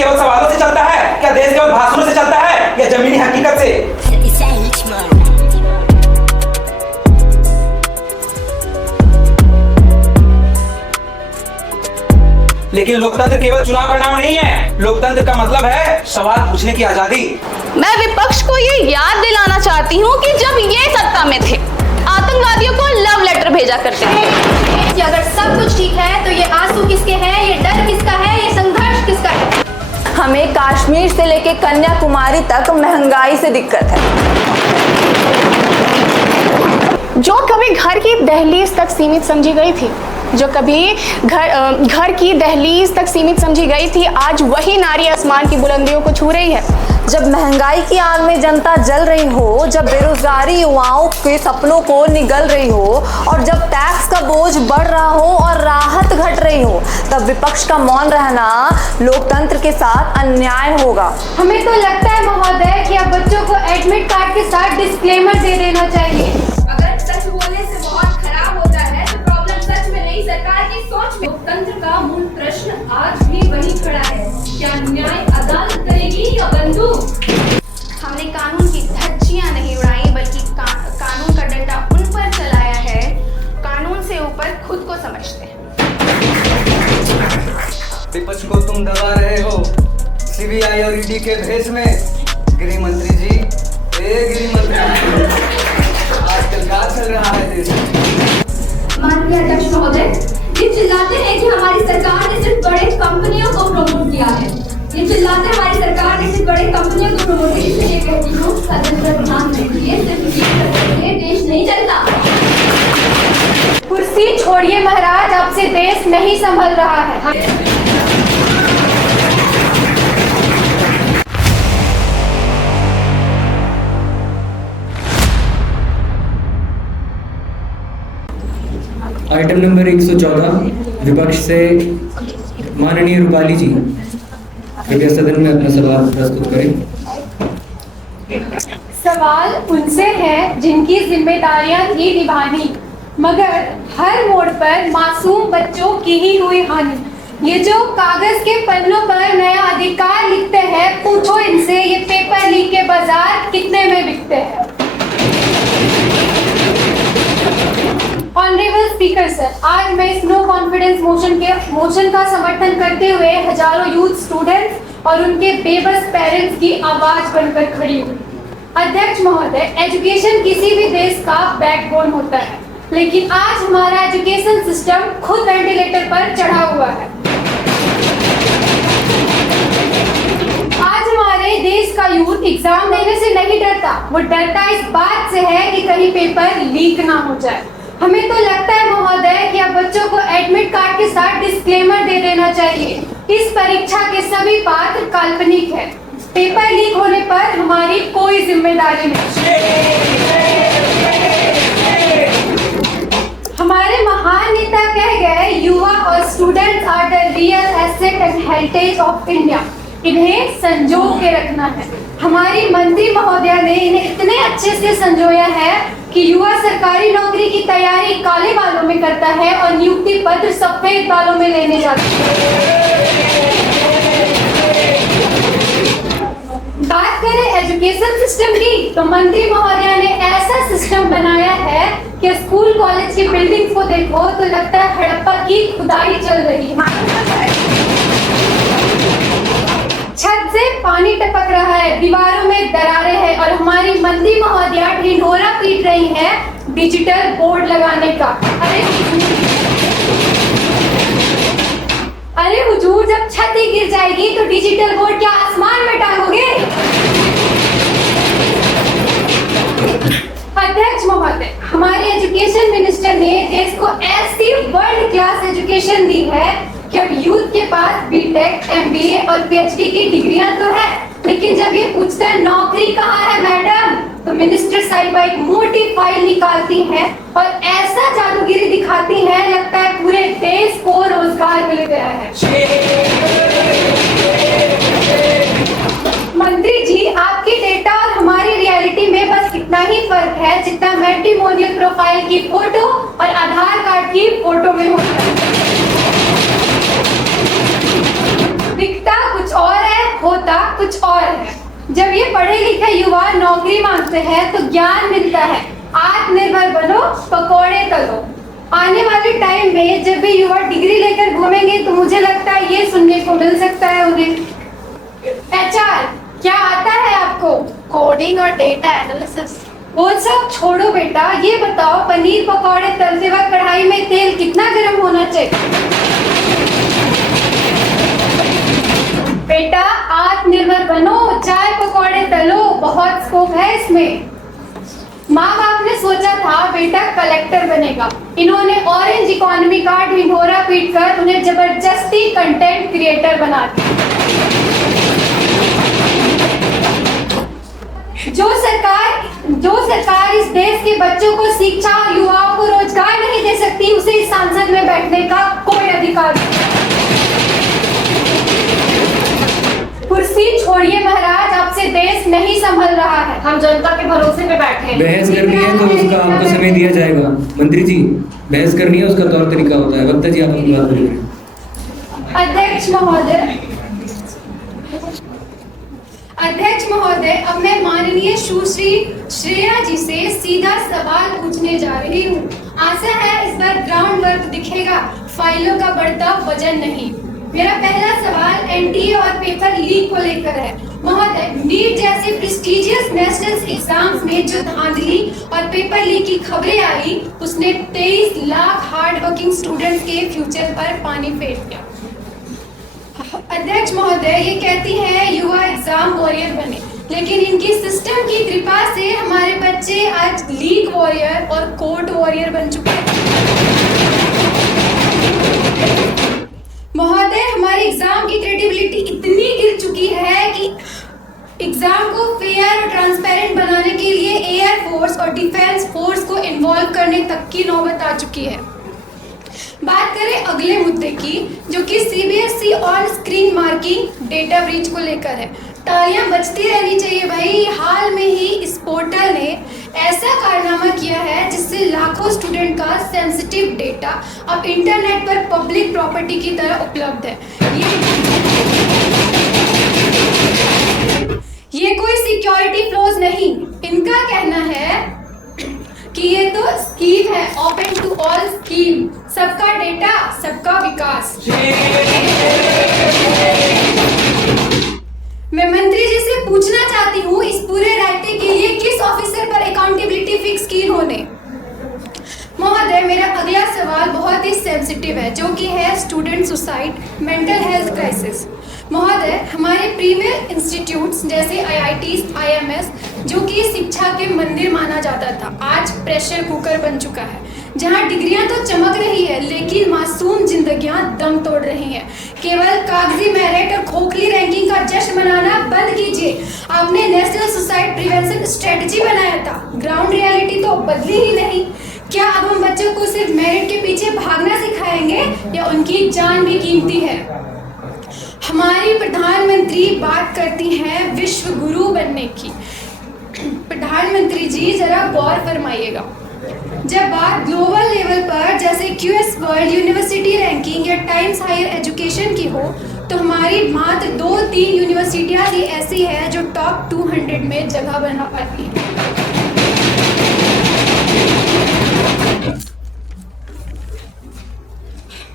केवल सवालों से चलता है? क्या देश केवल भाषणों से चलता है या जमीनी हकीकत से? लेकिन लोकतंत्र केवल चुनाव परिणाम नहीं है। लोकतंत्र का मतलब है सवाल पूछने की आजादी। मैं विपक्ष को ये याद दिलाना चाहती हूँ कि जब ये सत्ता में थे, आतंकवादियों को लव लेटर भेजा करते थे कि अगर सब कुछ ठीक है तो ये आंसू किसके हैं, ये डर किसका है, ये संघर्ष किसका है। हमें कश्मीर से लेके कन्याकुमारी तक महंगाई से दिक्कत है। जो कभी घर की दहलीज तक सीमित समझी गई थी, जो कभी घर की दहलीज तक सीमित समझी गई थी, आज वही नारी आसमान की बुलंदियों को छू रही है। जब महंगाई की आग में जनता जल रही हो, जब बेरोजगारी युवाओं के सपनों को निगल रही हो और जब टैक्स का बोझ बढ़ रहा हो और राहत घट रही हो, तब विपक्ष का मौन रहना लोकतंत्र के साथ अन्याय होगा। हमें तो लगता है महोदय कि अब बच्चों को एडमिट कार्ड के साथ डिस्क्लेमर दे देना चाहिए। अगर सच बोलने से बहुत खराब होता है तो प्रॉब्लम सच में नहीं सरकार की सोच में। लोकतंत्र का मूल प्रश्न आज भी वही खड़ा है, क्या न्याय अदालत करेगी या बंदूक? हमने कानून की धज्जियां नहीं उड़ाई, बल्कि कानून का डंडा उन पर चलाया है। कानून से ऊपर खुद को समझते हैं। विपक्ष को तुम दबा रहे हो सीबीआई और ईडी के भेष में। गृह मंत्री जी, गृह मंत्री, आजकल क्या चल रहा है देश में? माननीय अध्यक्ष महोदय, ये चिल्लाते हैं कि हमारी सरकार ने सिर्फ बड़े कंपनियों को प्रमोट किया है। ये चिल्लाते हमारी सरकार ने सिर्फ बड़े कंपनियों को प्रमोट किया। इसलिए ये कहती हूँ सदन पर ध्यान दीजिए, सिर्फ ये देश नहीं चलता। कुर्सी छोड़िए महाराज, आपसे देश नहीं संभल रहा है। आइटम नंबर 114 विपक्ष से माननीय रूपाली जी, कृपया सदन में अपना सवाल प्रस्तुत करें। सवाल उनसे है जिनकी जिम्मेदारियां थी निभानी, मगर हर मोड़ पर मासूम बच्चों की ही हुई हानि। ये जो कागज के पन्नों पर नया अधिकार लिखते हैं, पूछो इनसे ये पेपर लीक के बाजार कितने में बिकते हैं। ऑनरेबल स्पीकर सर, आज मैं इस नो कॉन्फिडेंस मोशन का समर्थन करते हुए हजारों यूथ स्टूडेंट्स और उनके बेबस पेरेंट्स की आवाज बनकर खड़ी हूँ। अध्यक्ष महोदय, एजुकेशन किसी भी देश का बैकबोन होता है, लेकिन आज हमारा एजुकेशन सिस्टम खुद वेंटिलेटर पर चढ़ा हुआ है। आज हमारे देश का यूथ एग्जाम देने से नहीं डरता, वो डरता इस बात से है कि कहीं पेपर लीक ना हो जाए। हमें तो लगता है महोदय कि अब बच्चों को एडमिट कार्ड के साथ डिस्क्लेमर दे देना चाहिए। इस परीक्षा के सभी पात्र काल्पनिक है। पेपर लीक होने पर हमारी कोई जिम्मेदारी नहीं। हमारे महान नेता कह गए, युवा और students are the real asset and heritage of India. इन्हें संजो के रखना है। हमारी मंत्री महोदया ने इन्हें इतने अच्छे से संजोया है कि युवा सरकारी नौकरी की तैयारी काले बालों में करता है और नियुक्ति पत्र सफेद बालों में लेने जाता है। बात करें एजुकेशन सिस्टम की, तो मंत्री महोदया ने ऐसा सिस्टम बनाया है कि स्कूल कॉलेज की बिल्डिंग्स को देखो तो लगता है हड़प्पा की खुदाई चल रही है। छत से पानी टपक रहा है, दीवारों में दरारें हैं और हमारी मंत्री महोदया ढिंढोरा पीट रही है डिजिटल बोर्ड लगाने का। अरे हुजूर, जब छत ही गिर जाएगी तो डिजिटल बोर्ड क्या आसमान में टांगोगे? अध्यक्ष महोदय, हमारे एजुकेशन मिनिस्टर ने देश को ऐसी वर्ल्ड क्लास एजुकेशन दी है कि अब यूथ के पास बीटेक, एमबीए और पीएचडी की डिग्रियां तो है, लेकिन जब ये पूछते हैं नौकरी कहाँ है मैडम, तो मिनिस्टर साहिबा एक मोटी फाइल निकालती हैं और ऐसा जादूगिरी दिखाती हैं, लगता है पूरे देश को रोजगार मिल गया है। मंत्री जी, आपकी डेटा और हमारी रियलिटी में बस इतना ही फर्क है जितना मैट्रिमोनियल प्रोफाइल की फोटो और आधार कार्ड की फोटो में होता है। दिखता कुछ और है कुछ और है। जब ये पढ़े लिखे युवा नौकरी मांगते हैं तो ज्ञान मिलता है, आत्मनिर्भर बनो, पकौड़े तलो। आने वाले टाइम में जब भी युवा डिग्री लेकर घूमेंगे तो मुझे लगता है ये सुनने को मिल सकता है उन्हें। एचआर क्या आता है आपको? कोडिंग और डेटा एनालिसिस। वो सब छोड़ो बेटा, ये बताओ पनीर पकौड़े तलते वक्त कढ़ाई में तेल कितना गर्म होना चाहिए? बेटा आत्मनिर्भर बनो, चाय पकौड़े तलो, बहुत स्कोप है इसमें। माँ बाप ने सोचा था बेटा कलेक्टर बनेगा, इन्होंने ऑरेंज इकोनॉमी का ढिंढोरा पीटकर उन्हें जबरदस्ती कंटेंट क्रिएटर बना दिया। जो सरकार इस देश के बच्चों को शिक्षा और युवाओं को रोजगार नहीं दे सकती, उसे इस संसद में बैठने का कोई अधिकार नहीं। कुर्सी छोड़िए महाराज, आपसे देश नहीं संभल रहा है, हम जनता के भरोसे पे बैठे हैं। बहस करनी है तो उसका आपको समय दिया जाएगा। मंत्री जी, बहस करनी है उसका तौर तरीका होता है। वक्ता जी आप अपनी बात करिए। अध्यक्ष महोदय, अब मैं माननीय सुश्री श्रेया जी से सीधा सवाल पूछने जा रही हूँ। आशा है इस बार ग्राउंड वर्क दिखेगा, फाइलों का बढ़ता वजन नहीं। मेरा पहला सवाल एनटीए और पेपर लीक को लेकर है। महोदय, नीट जैसे प्रेस्टिजियस नेशनल एग्जाम्स में जो धांधली और पेपर लीक की खबरें आई, उसने 23 लाख हार्ड वर्किंग स्टूडेंट्स के फ्यूचर पर पानी फेर दिया। अध्यक्ष महोदय, ये कहती है युवा एग्जाम वॉरियर बने, लेकिन इनकी सिस्टम की कृपा से हमारे बच्चे आज लीक वॉरियर और कोर्ट वॉरियर बन चुके हैं। महोदय, हमारे एग्जाम की क्रेडिबिलिटी इतनी गिर चुकी है कि एग्जाम को फेयर और ट्रांसपेरेंट बनाने के लिए एयर फोर्स और डिफेंस फोर्स को इन्वॉल्व करने तक की नौबत आ चुकी है। बात करें अगले मुद्दे की, जो कि CBSE on screen marking data breach को लेकर है। तालियां बजती रहनी चाहिए भाई। हाल में ही इस पोर्टल ने ऐसा कारनामा किया है जिससे लाखों स्टूडेंट का सेंसिटिव डेटा अब इंटरनेट पर पब्लिक प्रॉपर्टी की तरह उपलब्ध है। ये कोई सिक्योरिटी फ्लॉज नहीं, इनका कहना है कि ये तो स्कीम है, ओपन टू ऑल स्कीम, सबका डेटा सबका विकास। मैं मंत्री जी से पूछना चाहती हूँ, इस पूरे रायते के लिए किस ऑफिसर पर अकाउंटेबिलिटी फिक्स की इन्होंने? महोदय, मेरा अगला सवाल बहुत ही सेंसिटिव है, जो कि है student suicide, mental health crisis. महोदय, हमारे प्रीमियर इंस्टीट्यूट्स जैसे IITs, IMS, जो कि शिक्षा के मंदिर माना जाता था, आज प्रेशर कुकर बन चुका है, जहां डिग्रियां तो चमक रही है लेकिन मासूम जिंदगियां दम तोड़ रही हैं। केवल कागजी मेरिट और खोखली रैंकिंग का जश्न मनाना बंद कीजिए। आपने नेशनल सुसाइड प्रिवेंशन स्ट्रेटजी बनाया था, ग्राउंड रियलिटी तो बदली ही नहीं। क्या अब हम बच्चों को सिर्फ मेरिट के पीछे भागना सिखाएंगे या उनकी जान भी कीमती है? हमारी प्रधानमंत्री बात करती हैं विश्व गुरु बनने की। प्रधानमंत्री जी जरा गौर फरमाइएगा, जब बात ग्लोबल लेवल पर जैसे QS वर्ल्ड यूनिवर्सिटी रैंकिंग या टाइम्स हायर एजुकेशन की हो, तो हमारी मात्र 2-3 यूनिवर्सिटियां ही ऐसी है जो टॉप 200 में जगह बना पाती है।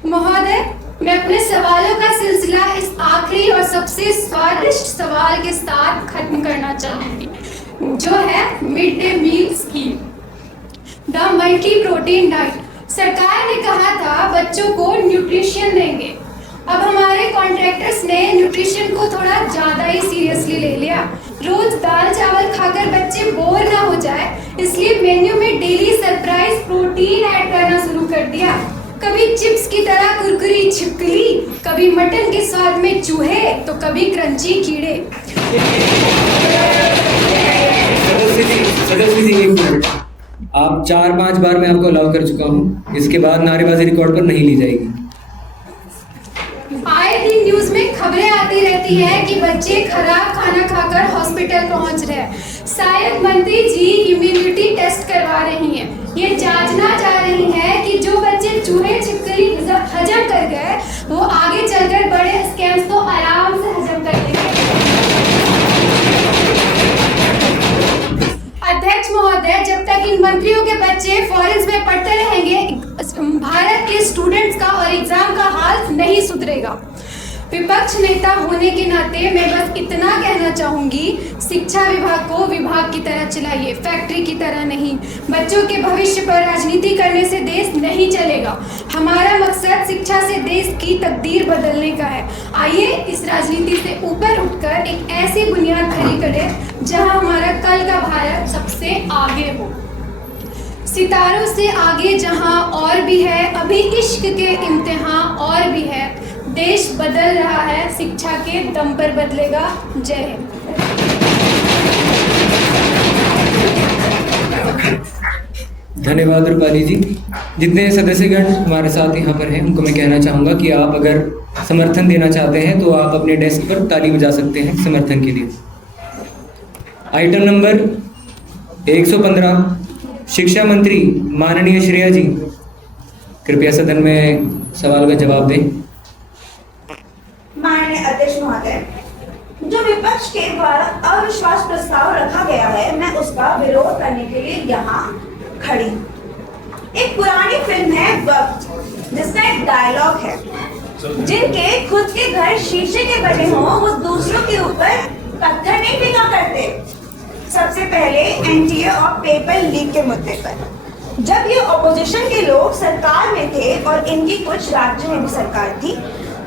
महोदय, मैं अपने सवालों का सिलसिला इस आखिरी और सबसे स्वादिष्ट सवाल के साथ खत्म करना चाहूंगी, जो है mid day meal scheme, the multi protein diet. सरकार ने कहा था बच्चों को न्यूट्रिशन देंगे, अब हमारे कॉन्ट्रैक्टर्स ने न्यूट्रिशन को थोड़ा ज्यादा ही सीरियसली ले लिया। रोज दाल चावल खाकर बच्चे बोर ना हो जाए, इसलिए मेन्यू में डेली सरप्राइज प्रोटीन ऐड करना शुरू कर दिया। कभी चिप्स की तरह कुरकुरी छिपकली, कभी मटन के स्वाद में चूहे, तो कभी क्रंची कीड़े। सदस्य जी एक मिनट, आप 4-5 बार मैं आपको अलाउ कर चुका हूँ, इसके बाद नारेबाजी रिकॉर्ड पर नहीं ली जाएगी। आए दिन न्यूज में खबरें आती रहती है कि बच्चे खराब खाना खाकर हॉस्पिटल पहुंच रहे हैं। शायद मंत्री जी इम्यूनिटी टेस्ट करवा रही हैं, ये जांचना चाह रही है कि जो बच्चे चूहे छिपकली हजम कर गए, वो आगे चलकर बड़े स्कैम्स तो आराम से हजम कर लेंगे। मंत्रियों के बच्चे फॉरेन्स में पढ़ते रहेंगे, भारत के स्टूडेंट्स का और एग्जाम का हाल नहीं सुधरेगा। विपक्ष नेता होने के नाते मैं बस इतना कहना चाहूंगी, शिक्षा विभाग को विभाग की तरह चलाइए, फैक्ट्री की तरह नहीं। बच्चों के भविष्य पर राजनीति करने से देश नहीं चलेगा। हमारा मकसद शिक्षा से देश की तकदीर बदलने का है। आइए इस राजनीति से ऊपर उठकर एक ऐसी बुनियाद खड़ी करें जहां हमारा कल का भारत सबसे आगे हो, सितारों से आगे जहां और भी है, अभी इश्क के इम्तिहान और भी है। देश बदल रहा है, शिक्षा के दम पर बदलेगा। जय हिंद। धन्यवाद रूपाली जी। जितने सदस्यगण हमारे साथ यहाँ पर हैं उनको मैं कहना चाहूँगा कि आप अगर समर्थन देना चाहते हैं तो आप अपने डेस्क पर ताली बजा सकते हैं समर्थन के लिए। आइटम नंबर 115 शिक्षा मंत्री माननीय श्रेया जी, कृपया सदन में सवाल का जवाब दें। माननीय अध्यक्ष महोदय, जो विपक्ष के द्वारा अविश्वास प्रस्ताव रखा गया है, मैं उसका विरोध करने के लिए यहाँ खड़ी। एक पुरानी फिल्म है वक्त, जिसका एक डायलॉग है, जिनके खुद के घर शीशे के बने हों वो दूसरों के ऊपर पत्थर नहीं फेंका करते। सबसे पहले एनटीए और पेपर लीक के मुद्दे पर, जब ये ऑपोजिशन के लोग सरकार में थे और इनकी कुछ राज्यों में भी सरकार थी,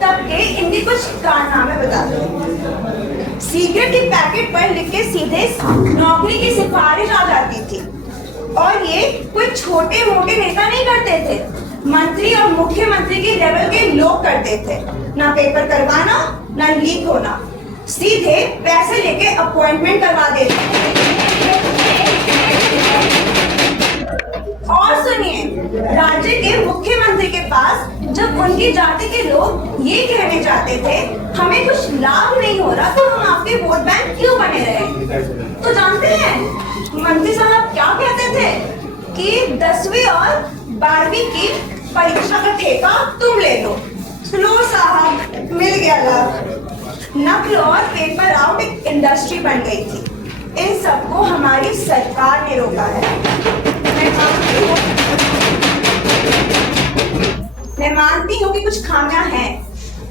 तब के इनके कुछ कारनामे बताते हैं। सिगरेट के पैकेट पर लिख के सीधे नौकरी की सिफारिश आ जाती थी, और ये कोई छोटे मोटे नेता नहीं करते थे, मंत्री और मुख्यमंत्री के लेवल के लोग करते थे। ना पेपर करवाना ना लीक होना, सीधे पैसे लेके अपॉइंटमेंट करवा देते। और सुनिए, राज्य के मुख्यमंत्री के पास जब उनकी जाति के लोग ये कहने जाते थे हमें कुछ लाभ नहीं हो रहा तो हम आपके वोट बैंक क्यों बने रहे, तो जानते हैं मंत्री साहब क्या कहते थे कि 10वीं और 12वीं की परीक्षा का ठेका तुम ले लो। लो साहब, मिल गया लाभ। नकल और पेपर आउट एक इंडस्ट्री बन गई थी। इन सबको हमारी सरकार ने रोका है। मैं मानती हूँ कि कुछ खामियां हैं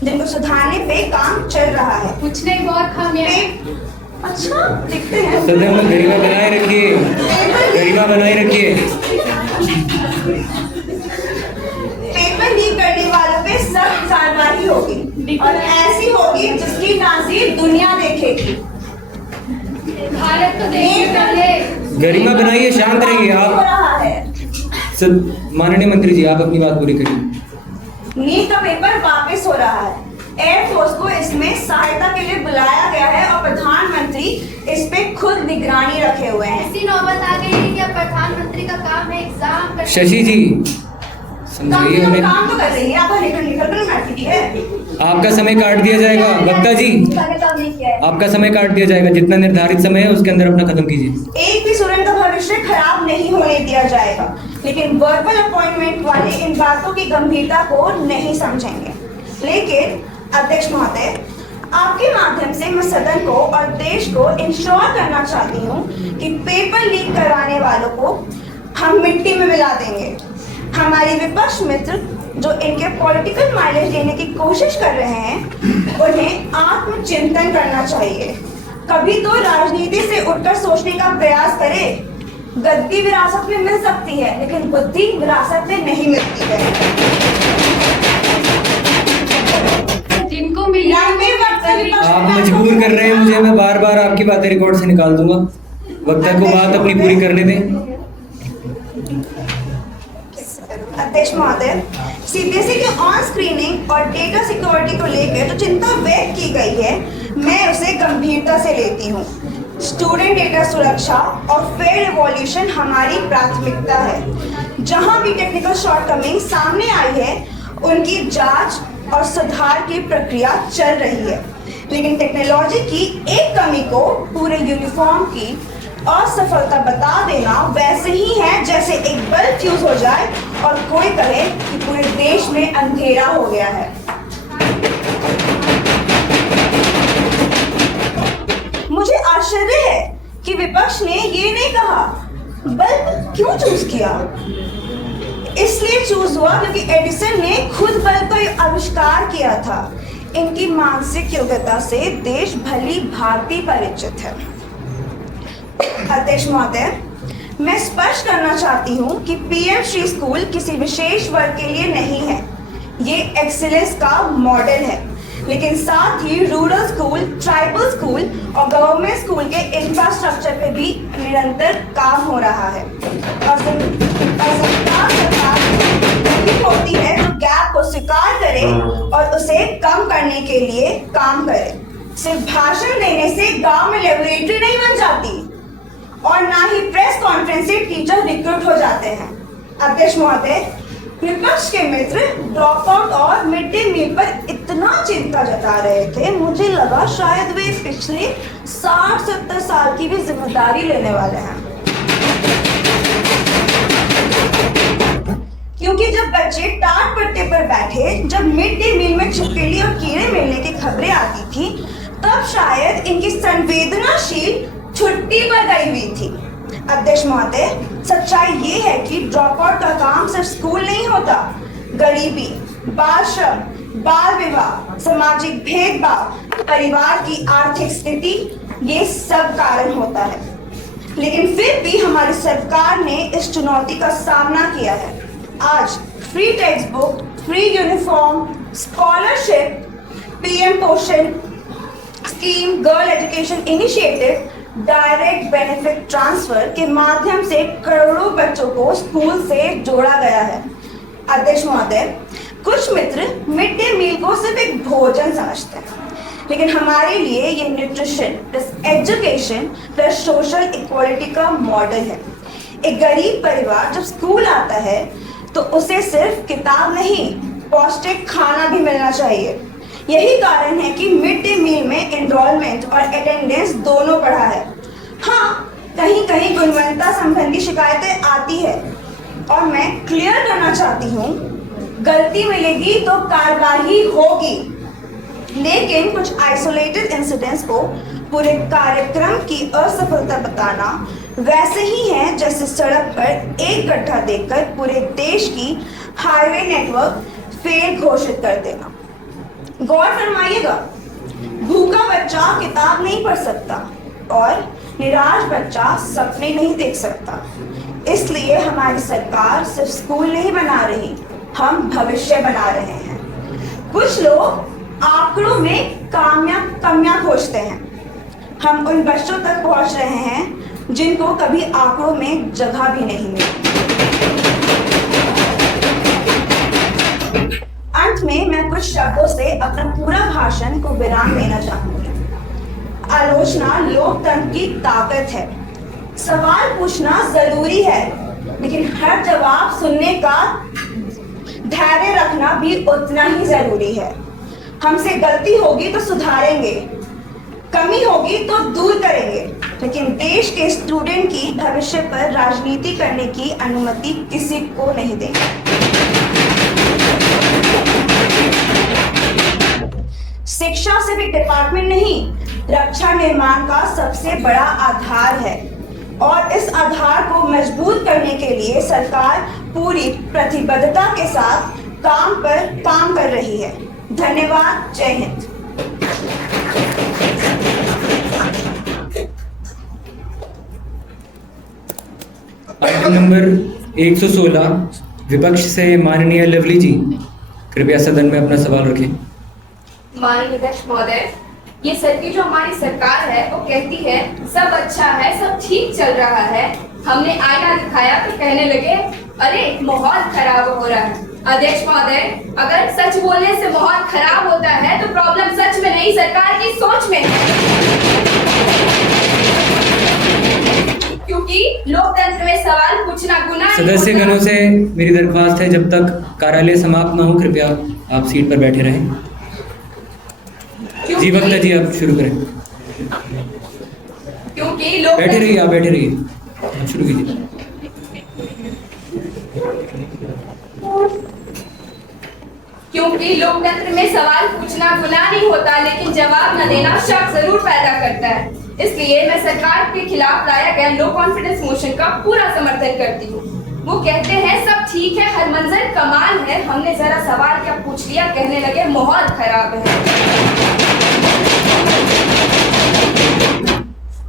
जिनको सुधारने पे काम चल रहा है। कुछ नहीं, बहुत खामियां हैं। अच्छा, लिखते हैं। सदन में गरिमा बनाए रखिए, गरिमा बनाए रखिए। पेपर लीक करने वालों पे सख्त कार्रवाई होगी, और ऐसी होगी जिसकी नाज़ीर दुनिया देखेगी। भारत तो देखिए पहले। गरिमा बनाइए, शांत रहिए हो आप। रहा है। माननीय मंत्री जी, आप अपनी बात पूरी करिए। नीट का पेपर वापस हो रहा है। एयरफोर्स को इसमें सहायता के लिए बुलाया गया है और प्रधानमंत्री इस पे खुद निगरानी रखे हुए हैं। ऐसी नौबत आ गई है कि अब प्रधानमंत्री का काम है एग्जाम। शशि जी समझाइए उन्हें। काम तो कर रही है, आप निकल है। आपका समय काट दिया जाएगा। वक्ता जी, आपका समय काट दिया जाएगा। जितना निर्धारित समय है उसके अंदर अपना खत्म कीजिए। एक भी स्टूडेंट का भविष्य खराब नहीं होने दिया जाएगा, लेकिन वर्बल अपॉइंटमेंट वाले इन बातों की गंभीरता को नहीं समझेंगे। लेकिन अध्यक्ष महोदय, आपके माध्यम से मैं सदन को और देश को इंश्योर करना चाहती हूँ कि पेपर लीक करवाने वालों को हम मिट्टी में मिला देंगे। हमारे विपक्ष मित्र जो इनके पॉलिटिकल माइलेज लेने की कोशिश कर रहे हैं, उन्हें आत्मचिंतन करना चाहिए। कभी तो राजनीति से उठकर सोचने का प्रयास करें। गद्दी विरासत में मिल सकती है, लेकिन बुद्धि विरासत में नहीं मिलती है। जिनको मिला आप मजबूर कर रहे हैं मुझे। मैं बार बार आपकी बातें रिकॉर्ड से निकाल दूंगा। वक्ता को बात अपनी पूरी करने दें। अध्यक्ष महोदय, सीबीएसई के ऑन स्क्रीनिंग और डेटा सिक्योरिटी को लेकर जो चिंता व्यक्त की गई है, मैं उसे गंभीरता से लेती हूँ। स्टूडेंट डेटा सुरक्षा और फेयर इवोल्यूशन हमारी प्राथमिकता है। जहाँ भी टेक्निकल शॉर्टकमिंग सामने आई है, उनकी जांच और सुधार की प्रक्रिया चल रही है। लेकिन टेक्नोलॉजी की एक कमी को पूरे यूनिफॉर्म की असफलता बता देना वैसे ही है जैसे एक बल्ब फ्यूज हो जाए और कोई कहे कि पूरे देश में अंधेरा हो गया है। मुझे आश्चर्य है कि विपक्ष ने ये नहीं कहा बल्ब क्यों चूज किया? इसलिए चूज हुआ क्योंकि एडिसन ने खुद बल्ब का आविष्कार किया था। इनकी मानसिक योग्यता से देश भली भांति परिचित है। अध्यक्ष महोदय, मैं स्पष्ट करना चाहती हूँ कि पीएम श्री स्कूल किसी विशेष वर्ग के लिए नहीं है। ये एक्सीलेंस का मॉडल है, लेकिन साथ ही रूरल स्कूल, ट्राइबल स्कूल और गवर्नमेंट स्कूल के इंफ्रास्ट्रक्चर पे भी निरंतर काम हो रहा है। और सरकार होती है तो गैप को स्वीकार करे और उसे कम करने के लिए काम करे। सिर्फ भाषण देने से गांव में लेबोरेटरी नहीं बन जाती और ना ही प्रेस कॉन्फ्रेंस से टीचर रिक्रूट हो जाते हैं। अध्यक्ष महोदय, विपक्ष के मित्र ड्रॉप आउट और मिड डे मील पर इतना चिंता जता रहे थे, मुझे लगा शायद वे पिछले 60-70 साल की भी जिम्मेदारी लेने वाले हैं। क्योंकि जब बच्चे टाट पट्टे पर बैठे, जब मिड डे मील में छिपकली और कीड़े मिलने की खबरें आती थी, तब शायद इनकी संवेदनाशील छुट्टी पर गई हुई थी। अध्यक्ष महोदय, सच्चाई ये है कि ड्रॉप आउट का काम सिर्फ स्कूल नहीं होता। गरीबी, बाल श्रम, बाल विवाह, सामाजिक भेदभाव, परिवार की आर्थिक स्थिति, ये सब कारण होता है। लेकिन फिर भी हमारी सरकार ने इस चुनौती का सामना किया है। आज free text book, free uniform, scholarship, PM Poshan scheme, girl education initiative, direct benefit transfer के माध्यम से करोड़ों बच्चों को स्कूल से जोड़ा गया है। अध्यक्ष महोदय, कुछ मित्र मिड डे मील को सिर्फ एक भोजन समझते हैं, लेकिन हमारे लिए ये nutrition plus education plus social equality का मॉडल है। एक गरीब परिवार जब स्कूल आता है तो उसे सिर्फ किताब नहीं, पौष्टिक खाना भी मिलना चाहिए। यही कारण है कि मिड डे मील में एनरोलमेंट और अटेंडेंस दोनों बढ़ा है। हाँ, कहीं कहीं गुणवत्ता संबंधी शिकायतें आती है और मैं क्लियर करना चाहती हूँ, गलती मिलेगी तो कार्रवाई होगी, लेकिन कुछ आइसोलेटेड इंसिडेंट्स को पूरे कार्यक्रम की असफलता बताना वैसे ही है जैसे सड़क पर एक गड्ढा देखकर पूरे देश की हाईवे नेटवर्क फेल घोषित कर देना। गौर फरमाइएगा, भूखा बच्चा किताब नहीं पढ़ सकता और निराश बच्चा सपने नहीं देख सकता। इसलिए हमारी सरकार सिर्फ स्कूल नहीं बना रही, हम भविष्य बना रहे हैं। कुछ लोग आंकड़ों में कमियां खोजते हैं। हम उन बच्चों तक पहुंच रहे हैं जिनको कभी आंकड़ों में जगह भी नहीं मिली। अंत में मैं कुछ शब्दों से अपना पूरा भाषण को विराम देना चाहूंगी। आलोचना लोकतंत्र की ताकत है। सवाल पूछना जरूरी है, लेकिन हर जवाब सुनने का धैर्य रखना भी उतना ही जरूरी है। हमसे गलती होगी तो सुधारेंगे, कमी होगी तो दूर करेंगे, लेकिन देश के स्टूडेंट की भविष्य पर राजनीति करने की अनुमति किसी को नहीं देंगे। शिक्षा सिर्फ एक डिपार्टमेंट नहीं, रक्षा निर्माण का सबसे बड़ा आधार है और इस आधार को मजबूत करने के लिए सरकार पूरी प्रतिबद्धता के साथ काम कर रही है। धन्यवाद। जय हिंद। आइटम नंबर 116 विपक्ष से माननीय लवली जी, कृपया सदन में अपना सवाल रखें। माननीय अध्यक्ष महोदय, ये सर की जो हमारी सरकार है वो कहती है सब अच्छा है, सब ठीक चल रहा है। हमने आईना दिखाया तो कहने लगे अरे माहौल खराब हो रहा है। अध्यक्ष महोदय, अगर सच बोलने से माहौल खराब होता है तो प्रॉब्लम सच में नहीं, सरकार की सोच में है। क्योंकि लोकतंत्र में सवाल पूछना गुनाह नहीं होता। सदस्यगणों से मेरी दरख्वास्त है, जब तक कार्यालय समाप्त न हो कृपया आप सीट पर बैठे रहें। जी वक्ता जी, आप शुरू करें। क्योंकि लोग बैठे रहिए, आप बैठे रहिए, शुरू कीजिए। क्योंकि लोकतंत्र में सवाल पूछना गुनाह नहीं होता, लेकिन जवाब न देना शक जरूर पैदा करता है। इसलिए मैं सरकार के खिलाफ लाया गया नो कॉन्फिडेंस मोशन का पूरा समर्थन करती हूँ। वो कहते हैं सब ठीक है, हर मंजर कमाल है, हमने जरा सवाल क्या पूछ लिया, कहने लगे माहौल खराब है।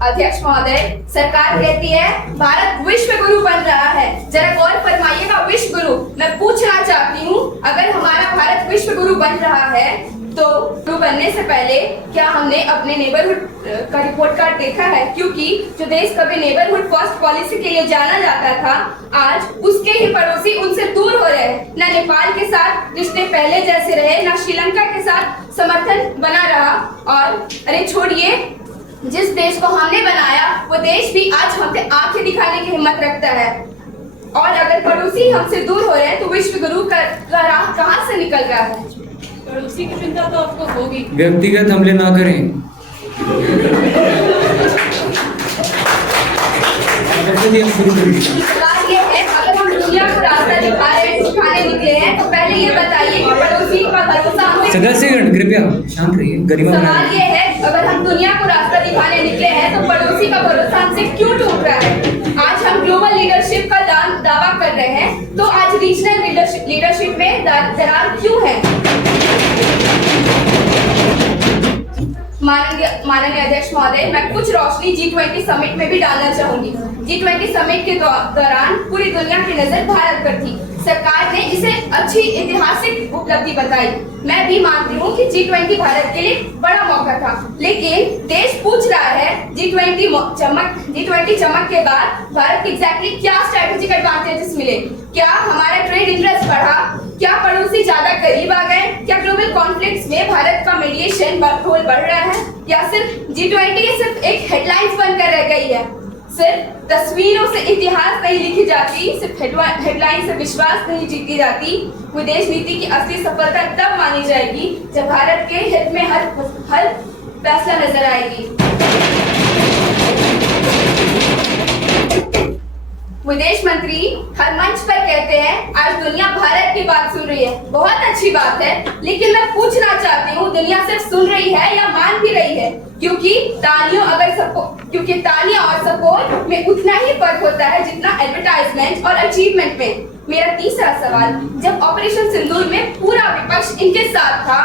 अध्यक्ष महोदय, सरकार कहती है भारत विश्व गुरु बन रहा है, जरा गौर फरमाइएगा, विश्व गुरु। मैं पूछना चाहती हूँ, अगर हमारा भारत विश्व गुरु बन रहा है तो गुरु बनने से पहले क्या हमने अपने नेबरहुड का रिपोर्ट कार्ड देखा है? क्योंकि जो देश कभी नेबरहुड फर्स्ट पॉलिसी के लिए जाना जाता था, आज उसके ही पड़ोसी उनसे दूर हो रहे हैं। न नेपाल के साथ रिश्ते पहले जैसे रहे, न श्रीलंका के साथ समर्थन बना रहा। और अरे छोड़िए, जिस देश को हमने बनाया वो देश भी आज हमसे आंखें दिखाने की हिम्मत रखता है। और अगर पड़ोसी हमसे दूर हो रहे हैं तो विश्व गुरु का राह कहाँ से निकल रहा है? पड़ोसी की चिंता तो आपको होगी। व्यक्तिगत हमले ना करें। सवाल ये है, अगर हम दुनिया को रास्ता दिखाने निकले हैं तो पहले ये बताइए कि पड़ोसी का भरोसा हमें। सदस्यगण कृपया शांत रहिए, गरिमा बनाए। सवाल ये है, अगर हम दुनिया को रास्ता दिखाने निकले हैं तो पड़ोसी का भरोसा हमसे क्यों टूट रहा है? आज हम ग्लोबल लीडरशिप का दावा कर रहे हैं, तो आज रीजनल लीडरशिप में दरार क्यों है? माननीय अध्यक्ष महोदय, मैं कुछ रोशनी G20 समिट में भी डालना चाहूंगी। G20 समिट के दौरान पूरी दुनिया की नजर भारत पर थी। सरकार ने इसे अच्छी ऐतिहासिक उपलब्धि बताई। मैं भी मानती हूँ कि G20 भारत के लिए बड़ा मौका था, लेकिन देश पूछ रहा है G20 चमक के बाद भारत को एग्जैक्टली क्या स्ट्रेटेजिक एडवांटेजेस मिले? क्या हमारा ट्रेड इंटरेस्ट बढ़ा? क्या पड़ोसी ज्यादा करीब आ गए? क्या ग्लोबल कॉन्फ्लिक्ट्स में भारत का मीडिएशन रोल बढ़ रहा है? या सिर्फ G20 सिर्फ एक हेडलाइंस बनकर रह गई है? सिर्फ तस्वीरों से इतिहास नहीं लिखी जाती, सिर्फ हेडलाइन से विश्वास नहीं जीती जाती। विदेश नीति की असली सफलता तब मानी जाएगी जब भारत के हित में हर फैसला नजर आएगी। विदेश मंत्री हर मंच पर कहते हैं आज दुनिया भारत की बात सुन रही है। बहुत अच्छी बात है, लेकिन मैं पूछना चाहती हूँ, दुनिया सिर्फ सुन रही है या मान भी रही है? क्योंकि तालियां और सपोर्ट में उतना ही फर्क होता है जितना एडवर्टाइजमेंट और अचीवमेंट में। मेरा तीसरा सवाल, जब ऑपरेशन सिंदूर में पूरा विपक्ष इनके साथ था,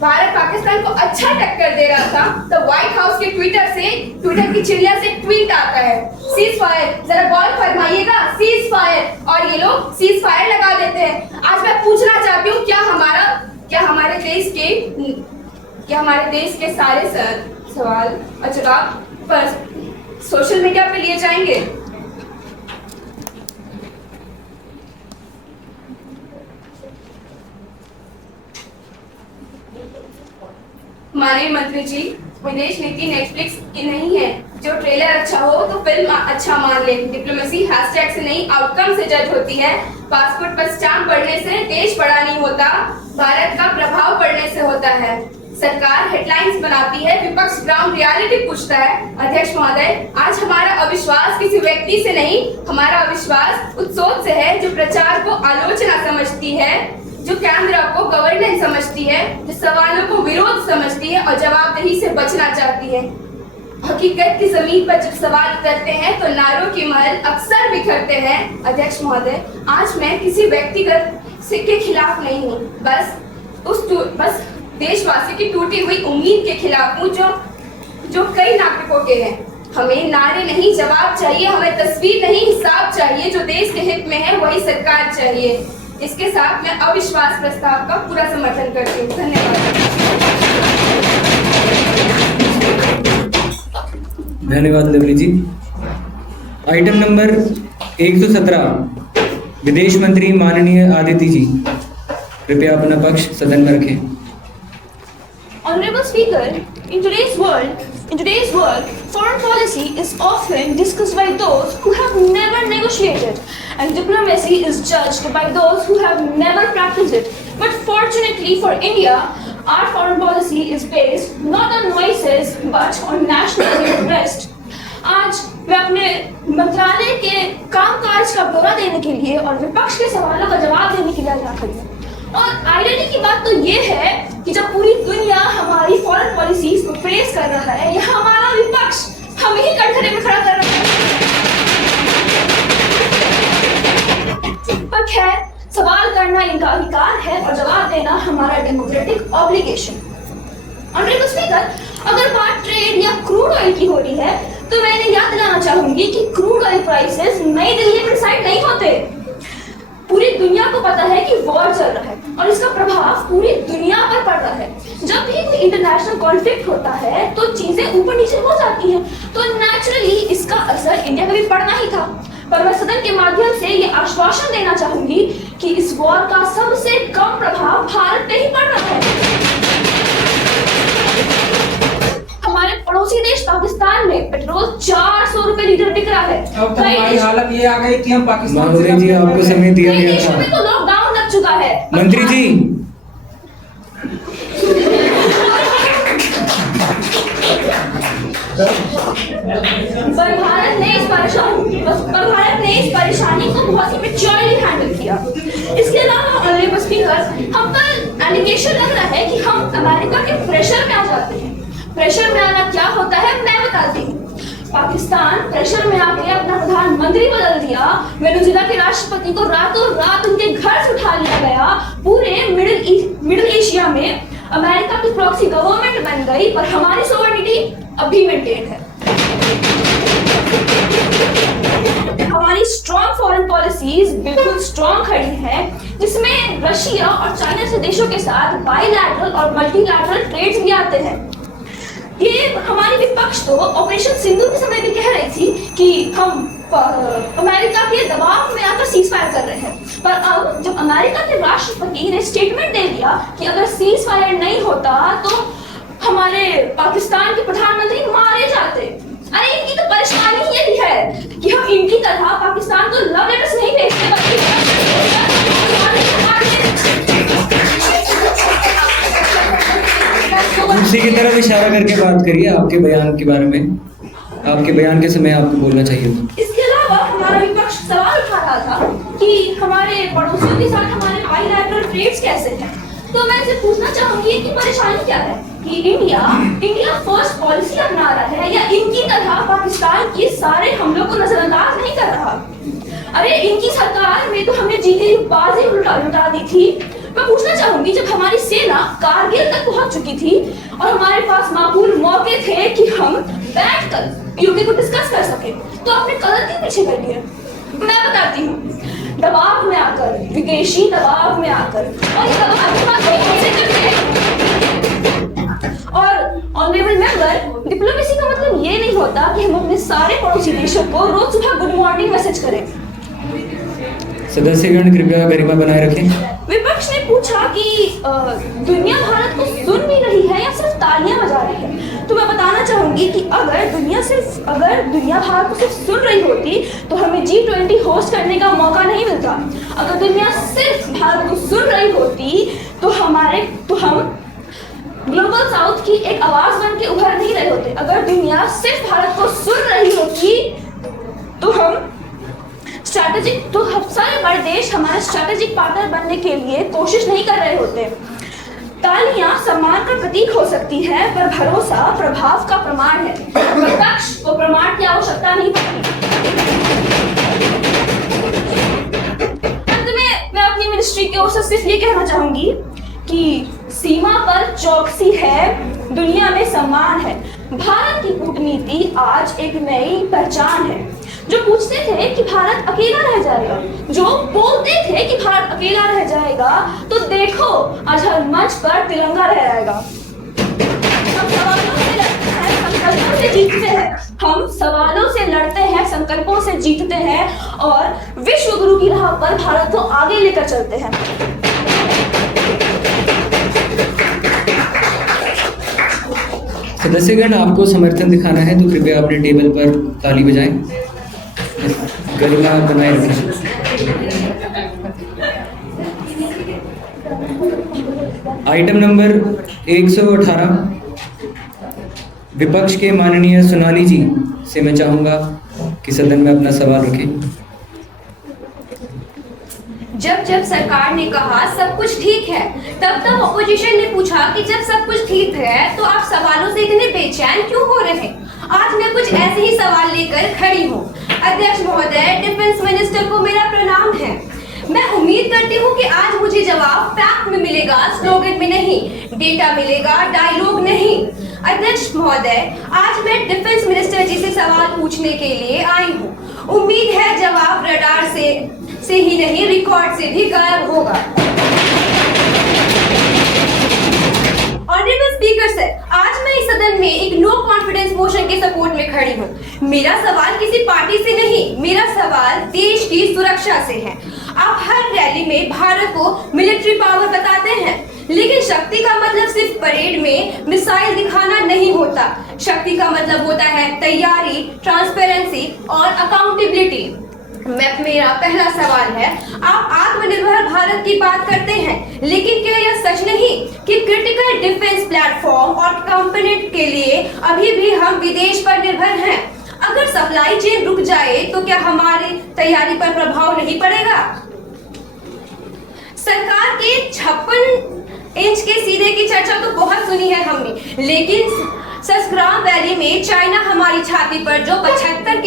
भारत पाकिस्तान को अच्छा टक्कर दे रहा था, तो व्हाइट हाउस के ट्विटर की चिड़िया से ट्वीट आता है सीज फायर। जरा गौर फरमाइएगा, सीज फायर, और ये लोग सीज फायर लगा देते हैं। आज मैं पूछना चाहती हूँ, क्या हमारे देश के सारे सवाल और जवाब पर सोशल मीडिया पे लिए जाएंगे? माननीय मंत्री जी, विदेश नीति नेटफ्लिक्स की नहीं है। जो ट्रेलर अच्छा हो तो फिल्म अच्छा मान ले। डिप्लोमेसी हैशटैग से नहीं, आउटकम से जज होती है। पासपोर्ट पर स्टाम्प पढ़ने से देश बड़ा नहीं होता, भारत का प्रभाव पढ़ने से होता है। सरकार हेडलाइंस बनाती है, विपक्ष ग्राउंड रियलिटी पूछता है। अध्यक्ष महोदय, आज हमारा अविश्वास किसी व्यक्ति से नहीं, हमारा अविश्वास उस सोच से है जो प्रचार को आलोचना समझती है, जो कैमरा को गवर्नेंस समझती है, जो सवालों को विरोध समझती है और जवाबदेही से बचना चाहती है। हकीकत की जमीन पर जब सवाल उतरते हैं तो नारों की महल अक्सर बिखरते हैं। अध्यक्ष महोदय, आज मैं किसी व्यक्तिगत के खिलाफ नहीं हूँ, बस देशवासियों की टूटी हुई उम्मीद के खिलाफ हूँ जो कई नागरिकों के हैं। हमें नारे नहीं जवाब चाहिए, हमें तस्वीर नहीं हिसाब चाहिए। जो देश के हित में है वही सरकार चाहिए। इसके साथ मैं अविश्वास प्रस्ताव का पूरा समर्थन करती हूँ। धन्यवाद लवली जी। आइटम नंबर 117, विदेश मंत्री माननीय आदित्य जी, कृपया अपना पक्ष सदन में रखें। Honorable Speaker, in today's world, foreign policy is often discussed by those who have never negotiated, and diplomacy is judged by those who have never practiced it. But fortunately for India, our foreign policy is based not on voices but on national interest. आज मैं अपने मंत्रालय के कामकाज का ब्यौरा देने के लिए और विपक्ष के सवालों का जवाब देने के लिए जा रही हूँ। और आइरनी की बात तो ये है कि जब पूरी दुनिया हमारी फॉरेन पॉलिसीज को प्रेस कर रहा है, यहाँ हमारा विपक्ष देना हमारा डेमोक्रेटिक ऑब्लिगेशन। ऑनरेबल स्पीकर, अगर बात ट्रेड या क्रूड ऑयल की हो रही है तो मैं इन्हें याद दिलाना चाहूंगी कि क्रूड ऑयल प्राइसेस नई दिल्ली में डिसाइड नहीं होते। पूरी दुनिया को पता है कि वॉर चल रहा है और इसका प्रभाव पूरी दुनिया पर पड़ रहा है। जब भी कोई इंटरनेशनल कॉन्फ्लिक्ट होता है तो चीजें ऊपर नीचे हो जाती हैं, तो नेचुरली इसका असर इंडिया पे भी पड़ना ही था। पर मैं सदन के माध्यम से ये आश्वासन देना चाहूंगी कि इस वॉर का सबसे कम प्रभाव भारत पे ही पड़ रहा है। हमारे पड़ोसी देश पाकिस्तान में पेट्रोल 400 रुपए लीटर बिक रहा है। अब तो हमारी हालत ये आ गई कि हम पाकिस्तान महोदय जी, आपको समय दिया कई गया देशों था। में तो लॉकडाउन लग चुका है। मंत्री जी, पर भारत ने इस परेशानी को बहुत ही मैच्योरली हैंडल किया। इसके अलावा ऑनरेबल स्पीकर, हम पर एलिगेशन लग रहा है कि हम अमेरिका के प्रेशर में आ जाते हैं। प्रेशर में आना क्या होता है मैं बताती हूँ। पाकिस्तान प्रेशर में आके अपना प्रधानमंत्री बदल दिया। वेनेजुएला के राष्ट्रपति को रातों रात उनके घर से उठा लिया गया। पूरे मिडिल एशिया में अमेरिका की प्रॉक्सी गवर्नमेंट बन गई, पर हमारी सोवरेनिटी अभी मेंटेन है। हमारी स्ट्रॉन्ग फॉरेन पॉलिसीज बिल्कुल स्ट्रॉन्ग खड़ी है, जिसमें रशिया और चाइना जैसे देशों के साथ बाइलैटरल और मल्टीलैटरल ट्रेड्स भी आते हैं। ये हमारी विपक्ष तो ऑपरेशन सिंदूर के समय भी कह रही थी कि हम अमेरिका के दबाव में आकर सीज फायर कर रहे हैं, पर अब जब अमेरिका के राष्ट्रपति ने स्टेटमेंट दे दिया कि अगर सीज फायर नहीं होता तो हमारे पाकिस्तान के प्रधानमंत्री मारे जाते। अरे इनकी तो परेशानी यही है कि हम इनकी तरह पाकिस्तान को लव लेटर्स नहीं भेजते, कुर्सी की तरफ इशारा करके बात करिए। आपके बयान के बारे में, आपके बयान के समय आपको बोलना चाहिए था। इसके अलावा हमारा विपक्ष सवाल उठा रहा था कि हमारे पड़ोसियों के साथ हमारे बाइलैटरल ट्रेड्स कैसे हैं। तो मैं इसे पूछना चाहूंगी कि परेशानी क्या है कि इंडिया फर्स्ट पॉलिसी अपना रहा है या इनकी तरह पाकिस्तान के सारे हमलों को नजरअंदाज नहीं कर रहा। अरे इनकी सरकार में तो हमने जीते हुए बाजी लुटा दी थी। मैं पूछना चाहूंगी, जब हमारी सेना कारगिल तक पहुंच चुकी थी और हमारे पास माकूल मौके थे कि हम बैठकर यूके को डिस्कस कर सके, तो आपने कदम क्यों पीछे कर लिया? मैं बताती हूँ, दबाव में आकर, विदेशी दबाव में आकर, और ये दबाव कैसे करते हैं। और ऑनरेबल मेंबर, डिप्लोमेसी का मतलब ये नहीं होता कि हम अपने सारे पड़ोसी देशों को रोज सुबह गुड मॉर्निंग मैसेज करें। सदस्यगण कृपया गरिमा बनाए रखें। विपक्ष ने पूछा कि दुनिया भारत को सुन भी रही है या सिर्फ तालियां बजा रही है। तो मैं बताना चाहूंगी कि अगर दुनिया भारत को सिर्फ सुन रही होती तो हमें G20 होस्ट करने का मौका नहीं मिलता। अगर दुनिया सिर्फ भारत को सुन रही होती तो हम ग्लोबल साउथ की एक आवाज बन के उभर नहीं रहे होते। अगर दुनिया सिर्फ भारत को सुन रही होती तो हम सारे बड़े देश हमारे स्ट्रैटेजिक पार्टनर बनने के लिए कोशिश नहीं कर रहे होते। तालियां सम्मान का प्रतीक हो सकती है, पर भरोसा प्रभाव का प्रमाण है। विपक्ष को प्रमाण की आवश्यकता नहीं पड़ती। अंत में मैं अपनी मिनिस्ट्री की ओर से सिर्फ ये कहना चाहूंगी कि सीमा पर चौकसी है, दुनिया में सम्मान है। भारत की कूटनीति आज एक नई पहचान है। जो पूछते थे कि भारत अकेला रह जाएगा, जो बोलते थे कि भारत अकेला रह जाएगा, तो देखो आज हर मंच पर तिरंगा लहराएगा। हम सवालों से लड़ते हैं, संकल्पों से जीतते हैं। हम सवालों से लड़ते हैं, संकल्पों से जीतते हैं और विश्व गुरु की राह पर भारत को आगे लेकर चलते हैं। सदस्यगण, आपको समर्थन दिखाना है तो कृपया अपने टेबल पर ताली बजाएं। गरिमा बनाए रखें। आइटम नंबर 118, विपक्ष के माननीय सोनाली जी से मैं चाहूंगा कि सदन में अपना सवाल रखें। जब सरकार ने कहा सब कुछ ठीक है, तब ऑपोजिशन ने पूछा कि जब सब कुछ ठीक है तो आप सवालों से इतने बेचैन क्यों हो रहे हैं? आज मैं कुछ ऐसे ही सवाल लेकर खड़ी हूँ। अध्यक्ष महोदय, डिफेंस मिनिस्टर को मेरा प्रणाम है। मैं उम्मीद करती हूँ कि आज मुझे जवाब फैक्ट में मिलेगा, स्लोगन में नहीं, डेटा मिलेगा, डायलॉग नहीं। अध्यक्ष महोदय, आज मैं डिफेंस मिनिस्टर जी से सवाल पूछने के लिए आई हूँ। उम्मीद है जवाब रडार से ही नहीं, रिकॉर्ड से भी गायब होगा। ऑनरेबल स्पीकर सर, आज मैं इस सदन में एक नो कॉन्फिडेंस मोशन के सपोर्ट में खड़ी हूँ। मेरा सवाल किसी पार्टी से नहीं, मेरा सवाल देश की सुरक्षा से है। आप हर रैली में भारत को मिलिट्री पावर बताते हैं, लेकिन शक्ति का मतलब सिर्फ परेड में मिसाइल दिखाना नहीं होता। शक्ति का मतलब होता है तैयारी, ट्रांसपेरेंसी और अकाउंटेबिलिटी। मेरा पहला सवाल है, आप आत्मनिर्भर भारत की बात करते हैं, लेकिन क्या यह सच नहीं कि क्रिटिकल डिफेंस प्लेटफॉर्म और कंपोनेंट के लिए अभी भी हम विदेश पर निर्भर हैं? अगर सप्लाई चेन रुक जाए तो क्या हमारी तैयारी पर प्रभाव नहीं पड़ेगा? सरकार के 56 इंच के सीधे की चर्चा तो बहुत सुनी है हमने, लेकिन ससग्राम वैली में चाइना हमारी छाती पर जो 75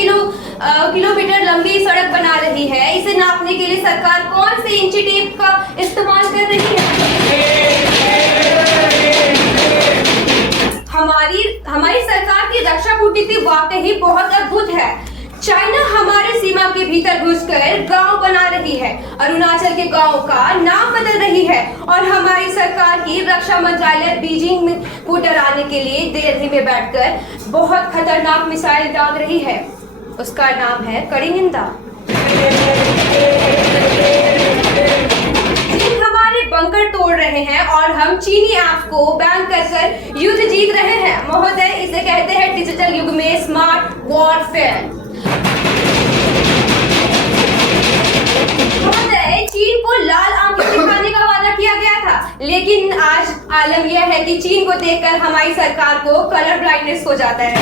किलोमीटर लंबी सड़क बना रही है, इसे नापने के लिए सरकार कौन से इंची टेप का इस्तेमाल कर रही है? हमारी सरकार की रक्षा कूटनीति वाकई बहुत अद्भुत है। चाइना हमारे सीमा के भीतर घुसकर गांव बना रही है, अरुणाचल के गांव का नाम बदल रही है, और हमारी सरकार की रक्षा मंत्रालय बीजिंग को डराने के लिए दिल्ली में बैठकर बहुत खतरनाक मिसाइल दाग रही है। उसका नाम है कड़ी निंदा। चीन हमारे बंकर तोड़ रहे हैं और हम चीनी ऐप को बैन कर युद्ध जीत रहे हैं। महोदय, इसे कहते हैं डिजिटल युग में स्मार्ट वॉरफेयर। महोदय, चीन को लाल आंखें दिखाने का वादा किया गया था, लेकिन आज आलम यह है कि चीन को देखकर हमारी सरकार को कलर ब्लाइंडनेस हो जाता है।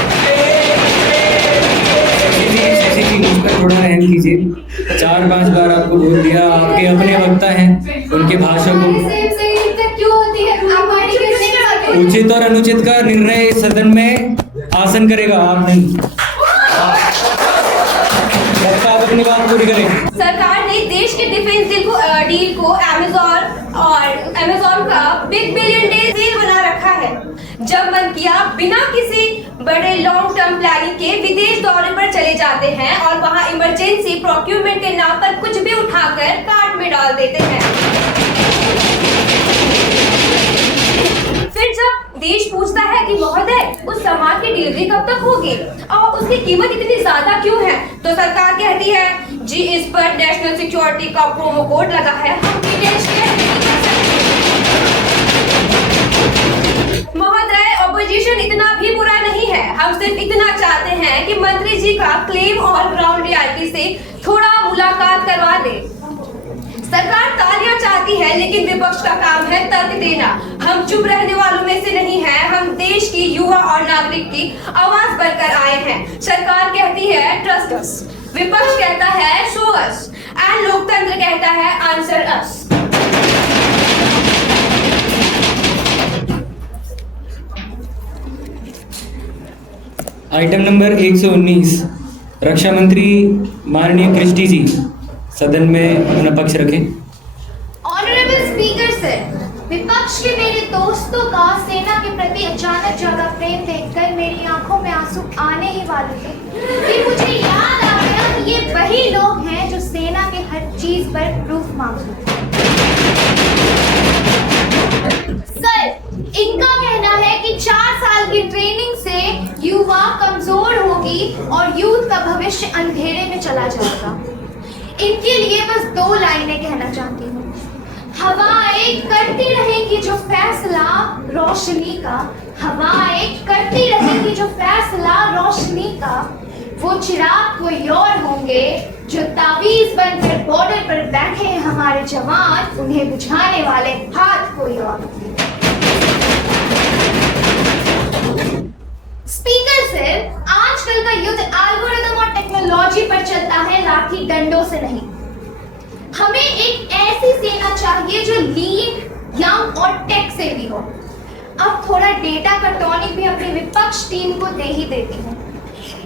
मुझ पर थोड़ा रहम कीजिए। 4-5 बार आपको बोल दिया, आपके अपने वक्ता हैं, उनके भाषण को क्यों होती है? उचित और अनुचित का निर्णय इस सदन में आसन करेगा, आप नहीं। आप अपनी बात पूरी करें। सरकार ने देश के डिफेंस डील को अमेज़न का बिग बिलियन डे डील बना रखा है। जब मन किया बिना किसी बड़े लॉन्ग टर्म प्लानिंग के विदेश दौरे पर चले जाते हैं और वहां इमरजेंसी प्रोक्यूरमेंट के नाम पर कुछ भी उठाकर कार्ट में डाल देते हैं। फिर जब देश पूछता है कि महोदय, उस सामान की डिलीवरी कब तक होगी और उसकी कीमत इतनी ज्यादा क्यों है, तो सरकार कहती है जी इस पर नेशनल सिक्योरिटी का प्रोमो कोड लगा है, हम डिटेल्स शेयर नहीं कर सकते। महोदय, ऑपोजिशन इतना भी बुरा नहीं है, हम सिर्फ इतना चाहते हैं कि मंत्री जी का क्लेम और ग्राउंड रियलिटी से थोड़ा मुलाकात करवा दे। सरकार तालियां चाहती है, लेकिन विपक्ष का काम है तर्क देना। हम चुप रहने वालों में से नहीं हैं, हम देश की युवा और नागरिक की आवाज बनकर आए हैं। सरकार कहती है ट्रस्ट अस, विपक्ष कहता है शो अस, एंड लोकतंत्र कहता है आंसर अस। आइटम नंबर 119, रक्षा मंत्री माननीय क्रिस्टी जी सदन में अपना पक्ष रखें। ऑनरेबल स्पीकर सर, विपक्ष के मेरे दोस्तों का सेना के प्रति अचानक ज्यादा प्रेम देखकर मेरी आंखों में आंसू आने ही वाले थे कि मुझे याद आ गया कि ये वही लोग हैं जो सेना के हर चीज पर प्रूफ मांगते हैं। सर, इनका कहना है कि 4 साल की ट्रेनिंग से युवा कमजोर होगी और यूथ का भविष्य अंधेरे में चला जाएगा। इनके लिए बस 2 लाइनें कहना चाहती हूँ। हवाएं करती रहेंगी जो फैसला रोशनी का, हवाएं करती रहेंगी जो फैसला रोशनी का, वो चिराग कोई और होंगे जो तावीज बनकर बॉर्डर पर बैठे हैं हमारे जवान, उन्हें बुझाने वाले हाथ कोई और होंगे। स्पीकर सर, आजकल का युद्ध एल्गोरिथम और टेक्नोलॉजी पर चलता है, लाठी डंडों से नहीं। हमें एक ऐसी सेना चाहिए जो लीन, यंग और टेक से भी हो। अब थोड़ा डेटा का टॉनिक भी अपनी विपक्ष टीम को दे ही देती हूँ।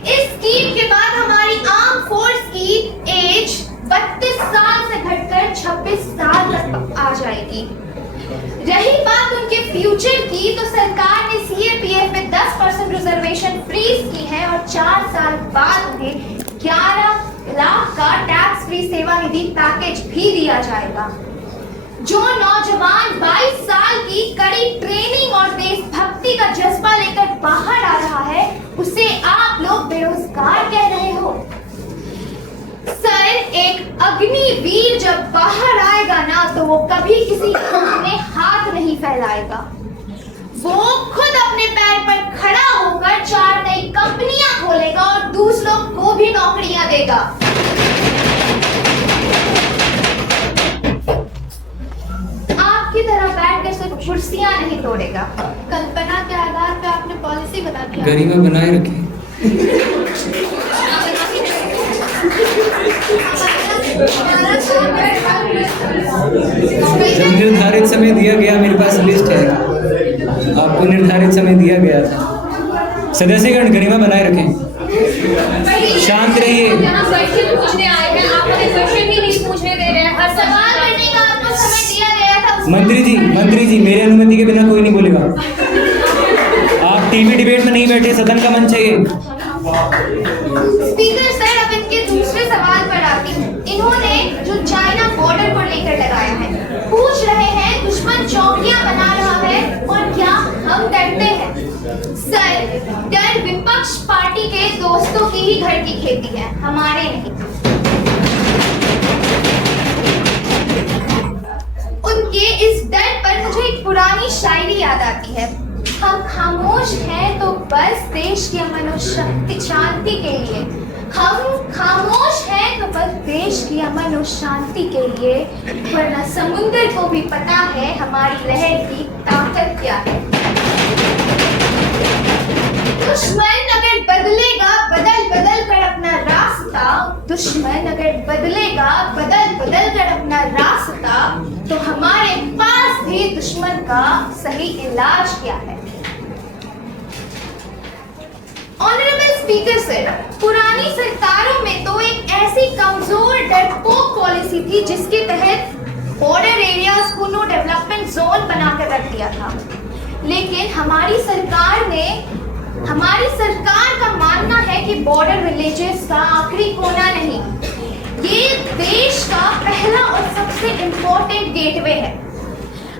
इस स्कीम के बाद हमारी आर्म फोर्स की एज 32 साल से घटकर 26 साल तक आ जाएगी। रही बात उनके फ्यूचर की, तो सरकार ने सीएपीएफ में 10% रिजर्वेशन फ्रीज की है और 4 साल बाद उन्हें 11 लाख का टैक्स फ्री सेवा निधि पैकेज भी दिया जाएगा। जो नौजवान 22 साल की कड़ी ट्रेनिंग और देशभक्ति का जज्बा लेकर बाहर आ रहा है, उसे आप लोग बेरोजगार कह रहे हो। सर, एक अग्निवीर जब बाहर आएगा ना, तो वो कभी किसी के सामने हाथ नहीं फैलाएगा। वो खुद अपने पैर पर खड़ा होकर 4 नई कंपनियां खोलेगा और दूसरों को भी नौकरियां देगा। आपकी तरह बैठकर सिर्फ कुर्सियां नहीं तोड़ेगा। कल्पना के आधार पर आपने पॉलिसी बना दी। गरिमा बनाए रखें। जब निर्धारित समय दिया गया, मेरे पास लिस्ट है, आपको निर्धारित समय दिया गया था। सदस्यगण गरिमा बनाए रखें, शांत रहिए। यहाँ बैठ के पूछने आए हैं, आप हमें क्वेश्चन ही नहीं पूछने दे रहे हैं। हर सवाल करने का आपको समय दिया गया था। मंत्री जी, मेरे अनुमति के बिना कोई नहीं बोलेगा। आप टीवी डिबेट में नहीं बैठे, सदन का मंच है ये। स्पीकर सर, अब इनके दूसरे सवाल पर आती हूँ। इन्होंने जो चाइना बॉर्डर को लेकर लगाया है, पूछ रहे हैं दुश्मन चौकियां बना रहा है और क्या हम डरते हैं? सर, डर विपक्ष पार्टी के दोस्तों की ही घर की खेती है, हमारे नहीं। उनके इस डर पर मुझे एक पुरानी शायरी याद आती है। हम खामोश हैं तो बस देश की अमन और शांति के लिए। हम खामोश हैं तो बस देश की अमन और शांति के लिए, वरना समुद्र को भी पता है हमारी लहर की ताकत क्या है। दुश्मन अगर बदलेगा बदल बदल कर अपना रास्ता, दुश्मन अगर बदलेगा बदल बदल कर अपना रास्ता, तो हमारे पास भी दुश्मन का सही इलाज क्या है? ऑनरेबल स्पीकर सर, पुरानी सरकारों में तो एक ऐसी कमजोर डरपोक पॉलिसी थी जिसके तहत बॉर्डर एरियाज को नो डेवलपमेंट जोन बनाकर रख दिया था। लेकिन हमारी सरकार का मानना है कि बॉर्डर विलेजेस का आखिरी कोना नहीं, ये देश का पहला और सबसे इम्पोर्टेंट गेटवे है।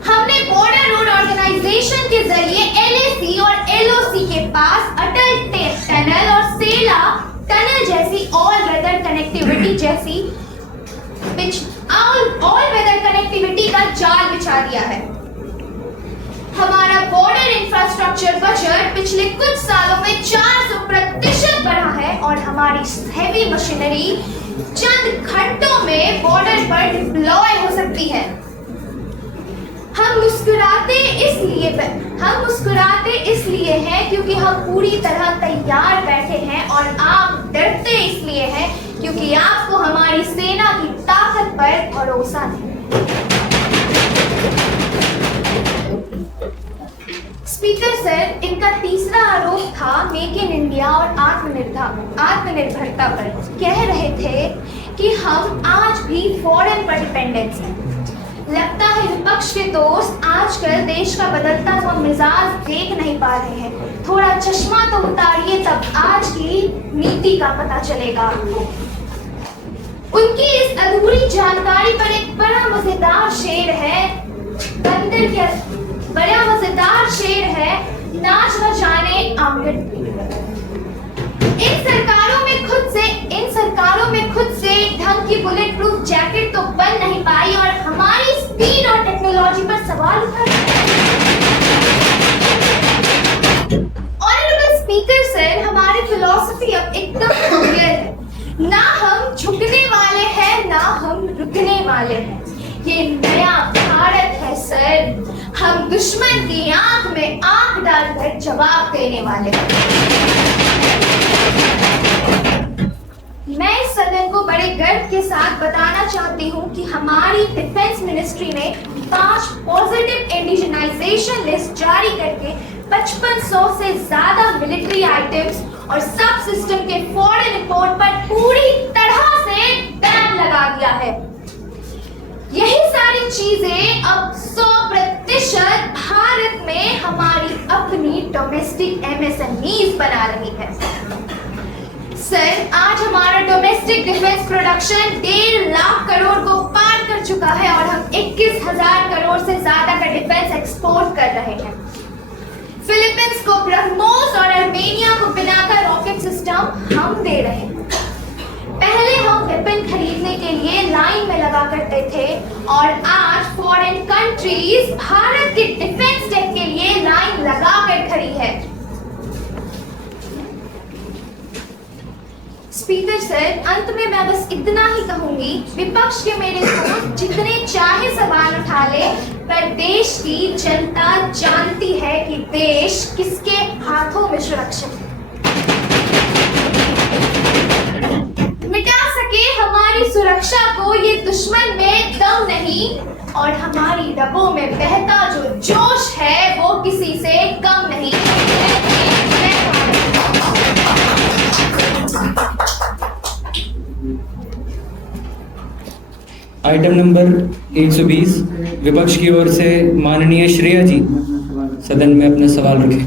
हमने बॉर्डर रोड ऑर्गेनाइजेशन के जरिए LAC और LOC के पास अटल टनल और सेला टनल जैसी ऑल वेदर कनेक्टिविटी का जाल बिछा दिया है। हमारा बॉर्डर इंफ्रास्ट्रक्चर बजट पिछले कुछ सालों में 400% बढ़ा है और हमारी हैवी मशीनरी चंद घंटों में बॉर्डर पर डिप्लॉय हो सकती है। हम मुस्कुराते इसलिए हैं क्योंकि हम पूरी तरह तैयार बैठे हैं, और आप डरते इसलिए हैं क्योंकि आपको हमारी सेना की ताकत पर भरोसा नहीं। स्पीकर सर, इनका तीसरा आरोप था मेक इन इंडिया और आत्मनिर्भरता पर। कह रहे थे कि हम आज भी फॉरेन पर डिपेंडेंस हैं। लगता है विपक्ष के दोस्त आजकल देश का बदलता हुआ मिजाज देख नहीं पा रहे हैं। थोड़ा चश्मा तो उतारिए, तब आज की नीति का पता चलेगा आपको। उनकी इस अधूरी जानकारी पर एक बड़ा मजेदार शेर है, नाच न जाने आंगन। इन सरकारों में खुद से ढंग की बुलेट प्रूफ जैकेट तो बन नहीं पाई और हमारी स्पीड और टेक्नोलॉजी पर सवाल उठा। ऑनरेबल स्पीकर सर, हमारी फिलॉसफी अब एकदम क्लियर है। ना हम झुकने वाले हैं, ना हम रुकने वाले हैं। ये नया भारत है सर। हम दुश्मन की आंख में आंख डालकर जवाब देने वाले हैं। मैं इस सदन को बड़े गर्व के साथ बताना चाहती हूँ कि हमारी डिफेंस मिनिस्ट्री ने 5 पॉजिटिव इंडिजनाइजेशन लिस्ट जारी करके 5500 से ज्यादा मिलिट्री आइटम्स और सब सिस्टम के फॉरेन इंपोर्ट पर पूरी तरह से बैन लगाम लगा दिया है। यही सारी चीजें अब 100% भारत में हमारी अपनी डोमेस्टिक MSMEs बना रही है। सर, आज हमारा domestic defence production 1.5 lakh crore को पार कर चुका है और हम 21,000 करोड़ से ज्यादा का डिफेंस एक्सपोर्ट कर रहे हैं। फिलीपींस को ब्रह्मोस और अर्मेनिया को बिनाका रॉकेट सिस्टम हम दे रहे हैं। पहले हम वेपन खरीदने के लिए लाइन में लगा करते थे और आज फॉरेन कंट्रीज भारत के डिफेंस टेक के लिए लाइन लगा कर खड़ी है। स्पीकर सर, अंत में मैं बस इतना ही कहूंगी, विपक्ष के मेरे दोस्त जितने चाहे सवाल उठा ले, पर देश की जनता जानती है कि देश किसके हाथों में सुरक्षित है। मिटा सके हमारी सुरक्षा को ये दुश्मन में दम नहीं, और हमारी रगों में बहता जो जोश है वो किसी से कम नहीं। आइटम नंबर 120, विपक्ष की ओर से माननीय श्रेया जी सदन में अपना सवाल रखें।